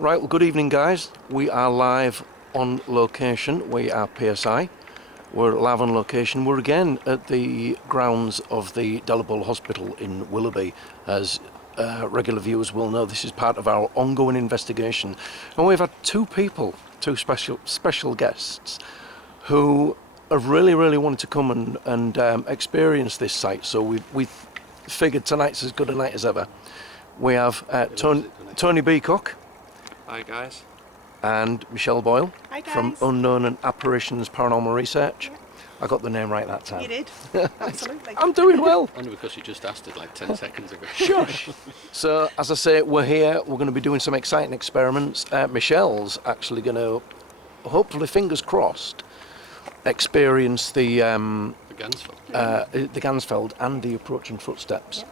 Right, well, good evening, guys. We are live on location. We are PSI. We're live on location. We're again at the grounds of the Delabole Hospital in Willoughby. As regular viewers will know, this is part of our ongoing investigation. And we've had two special guests who have really wanted to come and experience this site. So we figured tonight's as good a night as ever. We have Tony Beacock. Hi guys. And Michelle Boyle. Hi guys. From Unknown and Apparitions Paranormal Research. Yep. I got the name right that time. You did. Absolutely. I'm doing well. Only because you just asked it like 10 seconds ago. Shush. So, as I say, we're here. We're going to be doing some exciting experiments. Michelle's actually going to, hopefully, fingers crossed, experience the Gansfeld and the approaching footsteps,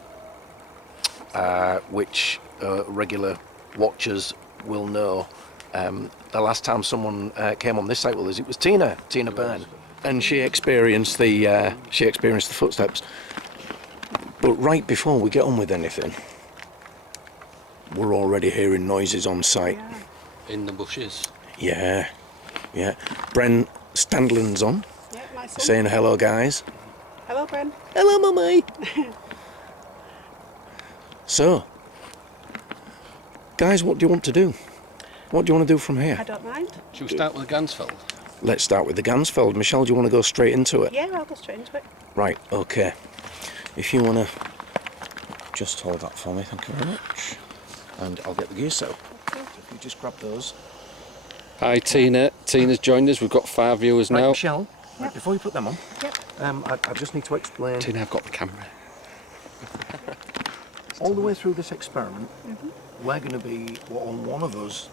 which regular watchers will know. The last time someone came on this site with us, it was Tina Byrne, and she experienced the footsteps. But right before we get on with anything, we're already hearing noises on site. Yeah. In the bushes. Yeah. Bren Standlin's on, Nice one. saying hello, guys. Hello, Bren. Hello, mummy. So, guys, what do you want to do? What do you want to do from here? I don't mind. Should we start with the Gansfeld? Let's start with the Gansfeld. Michelle, do you want to go straight into it? Yeah, I'll go straight into it. Right, okay. If you want to just hold that for me, thank you very much. And I'll get the gear set up. So if you just grab those. Hi Tina. Tina's joined us. We've got 5 viewers Right, now. Michelle, right, Yep. before you put them on, Yep. I just need to explain. Tina, I've got the camera. All the way through this experiment, we're going to be, one of us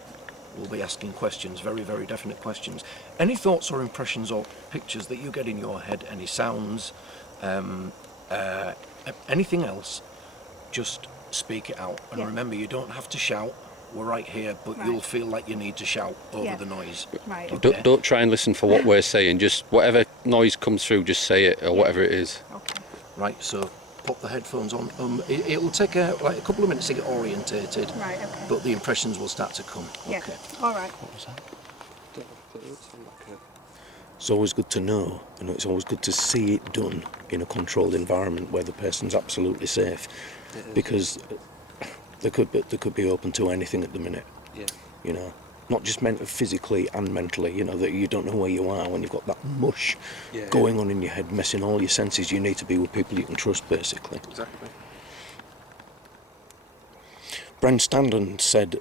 will be asking questions, very definite questions. Any thoughts or impressions or pictures that you get in your head, any sounds, anything else, just speak it out. And Yeah. remember, you don't have to shout. We're right here, but Right. you'll feel like you need to shout over Yeah. the noise. Right. Okay. Don't try and listen for what we're saying. Just whatever noise comes through, just say it or whatever it is. Okay. Right, so pop the headphones on. It'll take a couple of minutes to get orientated, Right. Okay. but the impressions will start to come. Yeah. Okay. All right. What was that? It's always good to know, and it's always good to see it done in a controlled environment where the person's absolutely safe, because they could be open to anything at the minute. Yeah. You know, not just physically and mentally. You know that you don't know where you are when you've got that mush going on in your head, messing all your senses. You need to be with people you can trust, basically. Exactly. Bren Standlin said,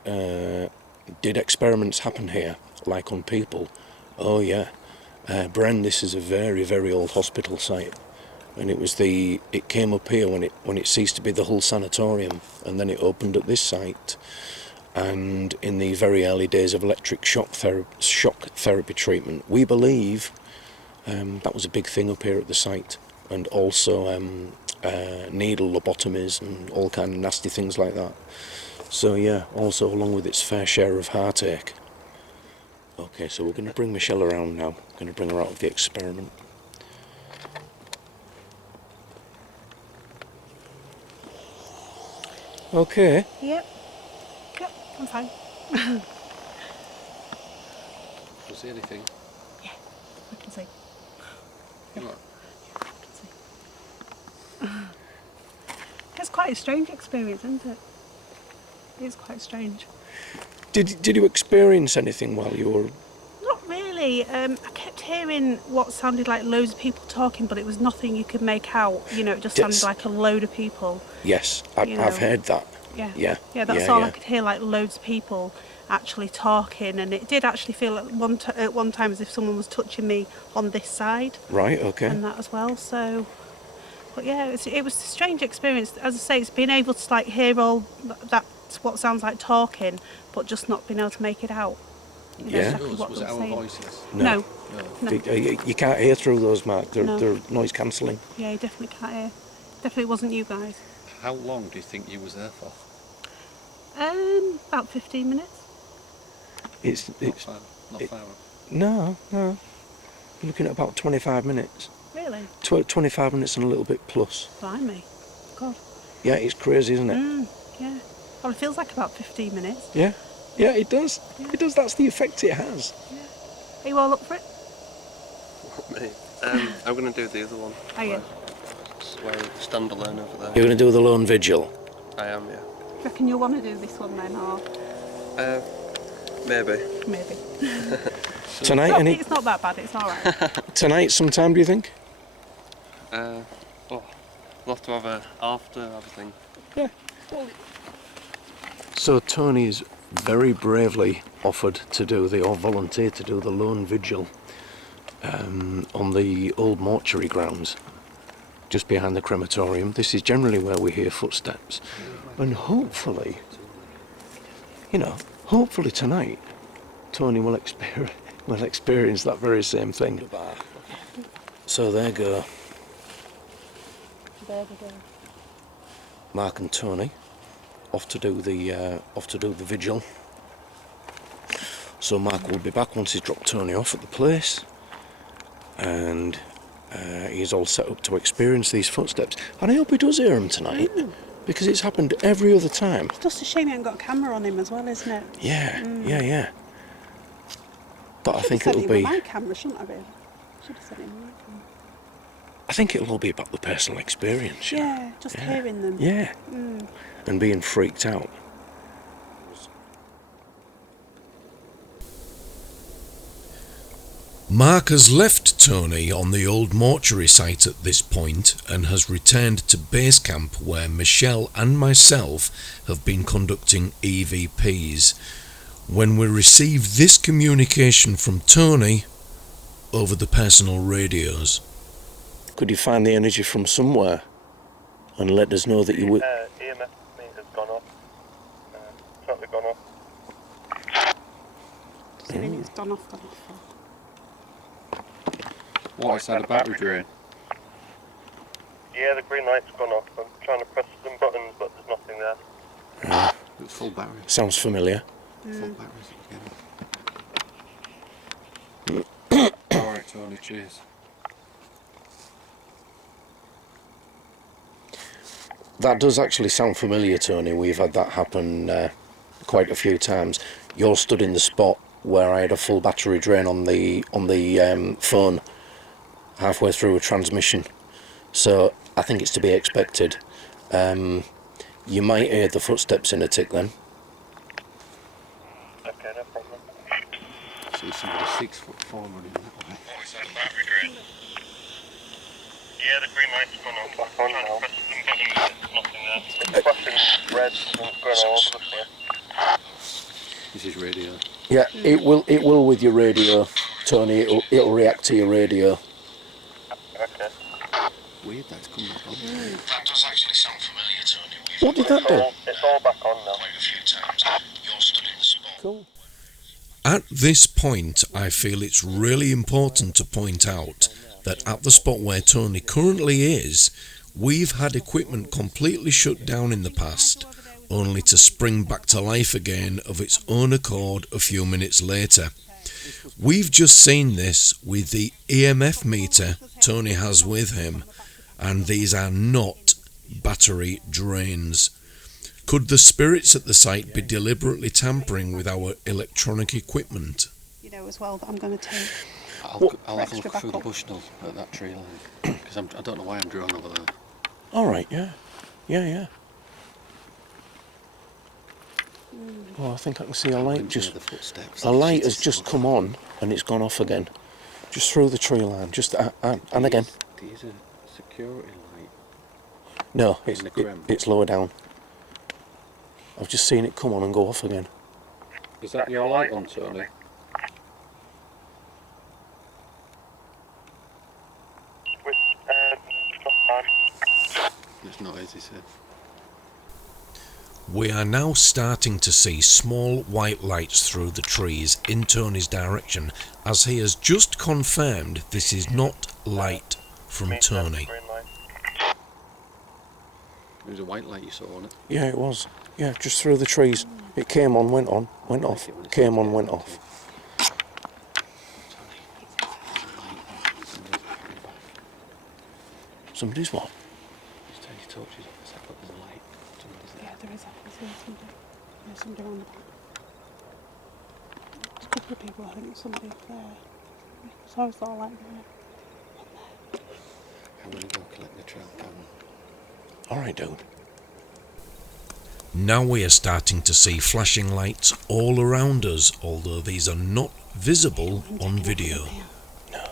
"Did experiments happen here, like on people?" Oh yeah. Bren, this is a very old hospital site, and it came up here when it ceased to be the Hull Sanatorium, and then it opened at this site. And in the very early days of electric shock therapy treatment, we believe that was a big thing up here at the site, and also needle lobotomies and all kind of nasty things like that. So yeah, also along with its fair share of heartache. Okay, so we're going to bring Michelle around now. We're going to bring her out of the experiment. Okay. Yep. Yep. I'm fine. Do you see anything? Yeah. I can see. What? I can see. It's quite a strange experience, isn't it? It's quite strange. Did you experience anything while you were... Not really. I kept hearing what sounded like loads of people talking, but it was nothing you could make out. You know, it just sounded Yes. like a load of people. Yes, You know. I've heard that. Yeah. Yeah. That's all I could hear, like loads of people actually talking, and it did actually feel at one time as if someone was touching me on this side Right, okay. and that as well. So, but yeah, it was a strange experience. As I say, it's being able to like hear all that's what sounds like talking, but just not being able to make it out. You know, Yeah. exactly what Was they it were our saying. voices? No. No. You can't hear through those, Mark. They're No. noise cancelling. Yeah, you definitely can't hear. Definitely wasn't you guys. How long do you think you was there for? About 15 minutes. It's Not far. no. You're looking at about 25 minutes. Really? 25 minutes and a little bit plus. Blimey. God. Yeah, it's crazy, isn't it? Yeah. Well, it feels like about 15 minutes. Yeah. Yeah, it does. Yeah. It does. That's the effect it has. Yeah. Are you all up for it? Me. I'm going to do the other one. Are you? Stand alone over there. You're going to do the lone vigil. I am, yeah. Do you reckon you'll want to do this one then, or Maybe. maybe? Tonight, No, any it's not that bad. It's all right. tonight sometime, do you think? We'll have to have a after everything. Yeah. So Tony's very bravely offered to do or volunteered to do the lone vigil on the old mortuary grounds, just behind the crematorium. This is generally where we hear footsteps, and hopefully, hopefully tonight, Tony will experience that very same thing. So there go. There we go. Mark and Tony off to do the vigil. So Mark will be back once he's dropped Tony off at the place, and he's all set up to experience these footsteps. And I hope he does hear them tonight, because it's happened every other time. It's just a shame you haven't got a camera on him as well, isn't it? Yeah. But I think I've it'll sent him be. with my camera, shouldn't I? Really? Should have sent him with my camera. I think it'll all be about the personal experience. you know? Yeah, just hearing them. Yeah. And being freaked out. Mark has left Tony on the old mortuary site at this point and has returned to base camp, where Michelle and myself have been conducting EVPs, when we receive this communication from Tony over the personal radios. Could you find the energy from somewhere and let us know that you would? EMF meter's gone off. Totally gone off. So then it's gone off. What, is that a battery drain? Yeah, the green light's gone off. I'm trying to press some buttons, but there's nothing there. It's full battery. Sounds familiar. Full batteries again. Alright, Tony, cheers. That does actually sound familiar, Tony. We've had that happen quite a few times. You're stood in the spot where I had a full battery drain on the phone halfway through a transmission. So I think it's to be expected. You might hear the footsteps in a tick then. Okay, no problem. See somebody 6'4" running that way. Oh, is that a battery drain? Yeah, the green light's gone off. I'm trying to press some buttons, there's nothing there. It's flashing red and going all over the place. This is radio. Yeah, it will with your radio, Tony. It'll react to your radio. Okay. Weird that's coming up on. That does actually sound familiar, Tony. What did that do? It's all back on now. Quite a few times. You're stood in the spot. Cool. At this point, I feel it's really important to point out that at the spot where Tony currently is, we've had equipment completely shut down in the past, only to spring back to life again of its own accord a few minutes later. We've just seen this with the EMF meter Tony has with him, and these are not battery drains. Could the spirits at the site be deliberately tampering with our electronic equipment? You know as well that I'm going to take. I'll have a extra look through the backup. bush now at that tree line. Because I don't know why I'm drawn over there. All right. Yeah. Oh, I think I can see a light just. The footsteps. A light has just come on and it's gone off again, just through the tree line. Just and again. There's a security light. No, In the creme. it's lower down. I've just seen it come on and go off again. Is that your light on, Tony? It's not, as he said. We are now starting to see small white lights through the trees in Tony's direction, as he has just confirmed this is not light from Tony. There was a white light you saw on it. Yeah, it was. Yeah, just through the trees. It came on, went on, went off. Came on, went off. Somebody's what? Just turn your torches off. There's a light. Somebody's there. Yeah, there is. I can see somebody. There's somebody on the back. couple of people, I think somebody up there. So I saw like there. I'm going to go collect the trail cam. Alright, dude. Now we are starting to see flashing lights all around us, although these are not visible on video. No.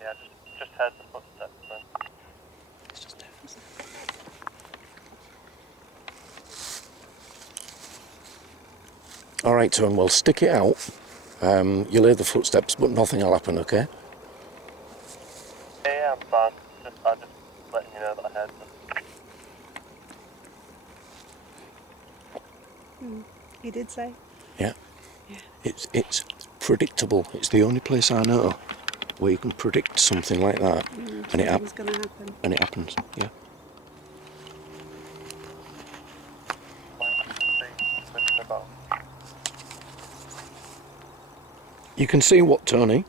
Yeah, just heard the footsteps then. It's just different. Alright, Tone, well, stick it out. You'll hear the footsteps, but nothing will happen, okay? Yeah, I'm fine. I'm just letting you know that I heard them. You did say? Yeah. Yeah. It's predictable. It's the only place I know where you can predict something like that, and it Something's going to happen. and it happens. Yeah. Like, I can see moving about. You can see what, Tony?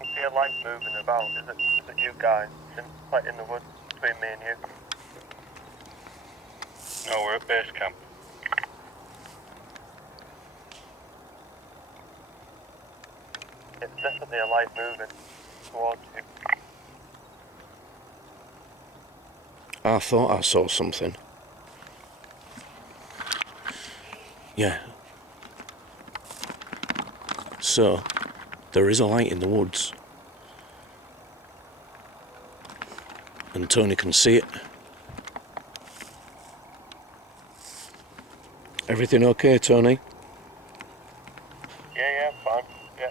I can see a light moving about. Is it you guys? Like in the woods between me and you? No, we're at base camp. It's definitely a light moving towards you. I thought I saw something. Yeah. So, there is a light in the woods. And Tony can see it. Everything okay, Tony? Yeah, fine. Yeah.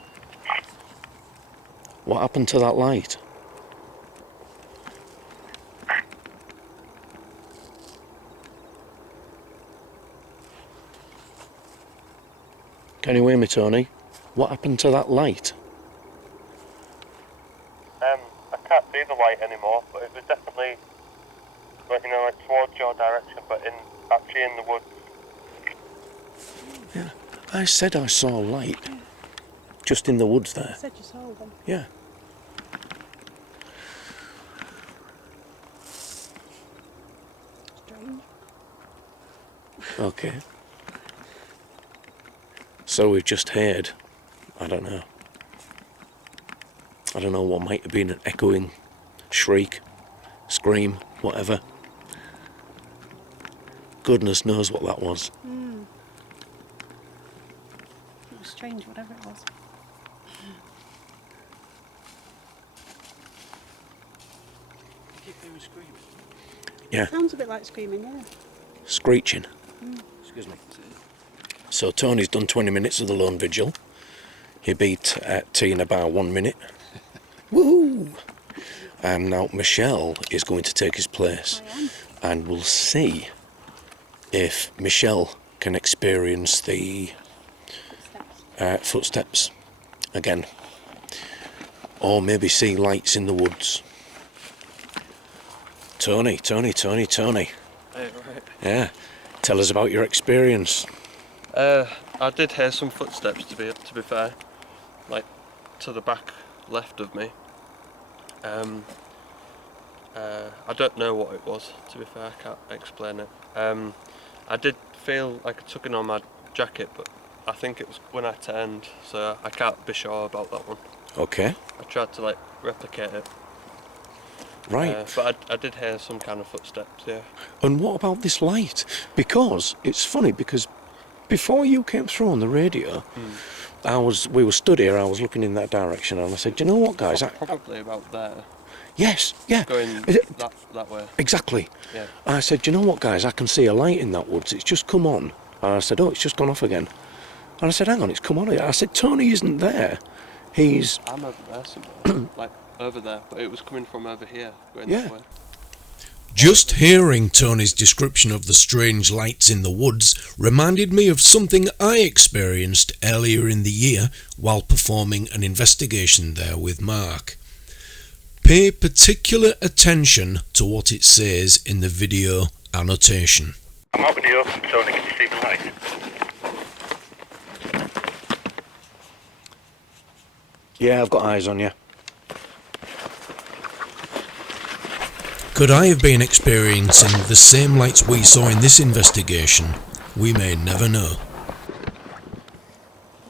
What happened to that light? Can you hear me, Tony? What happened to that light? I can't see the light anymore, but it was definitely, like, like towards your direction, but actually in the woods. Yeah. I said I saw a light. Just in the woods there. You said you saw them. Yeah. Strange. Okay. So we've just heard, I don't know what might have been an echoing shriek, scream, whatever. Goodness knows what that was. It was strange, whatever it was. Yeah, Sounds a bit like screaming, yeah. screeching. Excuse me. So Tony's done 20 minutes of the lone vigil. He beat T in about 1 minute. Woohoo! And now Michelle is going to take his place. I am. And we'll see if Michelle can experience the footsteps again. Or maybe see lights in the woods. Tony. Hey, right. Yeah. Tell us about your experience. I did hear some footsteps to be fair, like to the back left of me. I don't know what it was, to be fair, I can't explain it. I did feel like a tugging on my jacket, but I think it was when I turned, so I can't be sure about that one. Okay. I tried to replicate it. Right. But I did hear some kind of footsteps, yeah. And what about this light? Because it's funny, because before you came through on the radio, we were stood here, I was looking in that direction, and I said, do you know what, guys? Probably about there, Yes, yeah. going that way. Exactly. Yeah. I said, do you know what, guys? I can see a light in that woods. It's just come on. And I said, oh, it's just gone off again. And I said, hang on, it's come on again. I said, Tony isn't there. He's... I'm over there somewhere, like over there, but it was coming from over here, going Yeah. that way. Just hearing Tony's description of the strange lights in the woods reminded me of something I experienced earlier in the year while performing an investigation there with Mark. Pay particular attention to what it says in the video annotation. I'm opening you up, Tony, can you see the light? Yeah, I've got eyes on you. Could I have been experiencing the same lights we saw in this investigation? We may never know.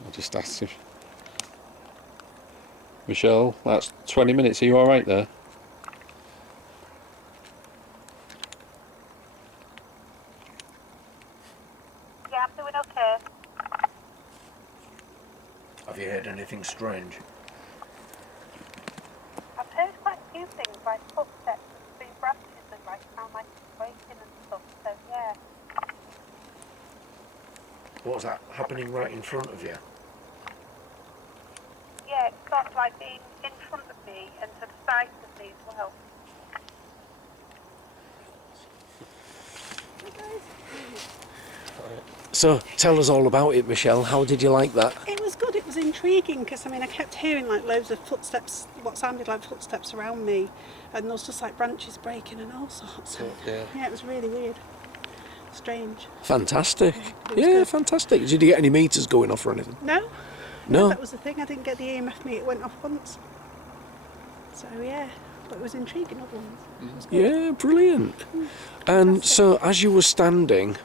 I just asked him. Michelle, that's 20 minutes. Are you alright there? Yeah, I'm doing okay. Have you heard anything strange? I've heard quite a few things, like footsteps through branches and like sound like it's breaking and stuff, so yeah. What was that happening right in front of you? Yeah, it's sort of like being in front of me and to the side of me as well. So, tell us all about it, Michelle. How did you like that? It was good, it was intriguing because I kept hearing like loads of footsteps, what sounded like footsteps around me, and there was just like branches breaking and all sorts. Yeah, it was really weird. Strange. Fantastic. It was Yeah, good. fantastic. Did you get any meters going off or anything? No? No. That was the thing, I didn't get the EMF meter, it went off once. So yeah, but it was intriguing otherwise. It was good. Yeah, brilliant. And so, as you were standing,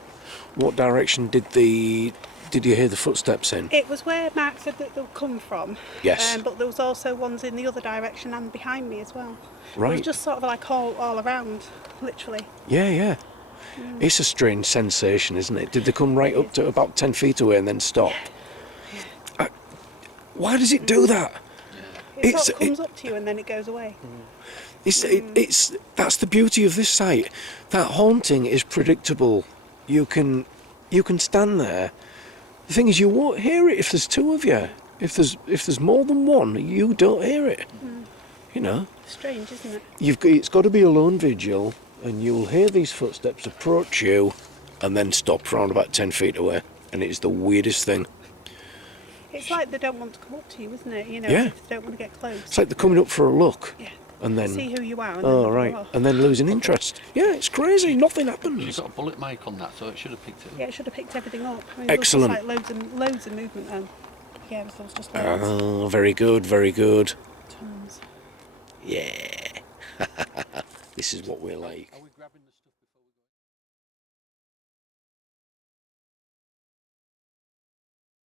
what direction did you hear the footsteps in? It was where Mark said that they'll come from. Yes. But there was also ones in the other direction and behind me as well. It Right. was just sort of like all around, literally. Yeah, yeah. It's a strange sensation, isn't it? Did they come right up to about 10 feet away and then stop? Why does it do that? It sort of comes up to you and then it goes away. That's the beauty of this site. That haunting is predictable. You can stand there. The thing is, you won't hear it if there's two of you. If there's more than one, you don't hear it. You know. Strange, isn't it? It's got to be a lone vigil, and you'll hear these footsteps approach you, and then stop round about 10 feet away, and it's the weirdest thing. It's like they don't want to come up to you, isn't it? You know, Yeah. if they don't want to get close. It's like they're coming up for a look, Yeah. and then See who you are. And oh then right, go off. and then losing interest. Yeah, it's crazy. Nothing happens. You've got a bullet mic on that, so it should have picked it up. Yeah, it should have picked everything up. Excellent. There was just like loads of movement then. Yeah, there was just loads. Oh, very good, very good. Tons. Yeah. This is what we're like.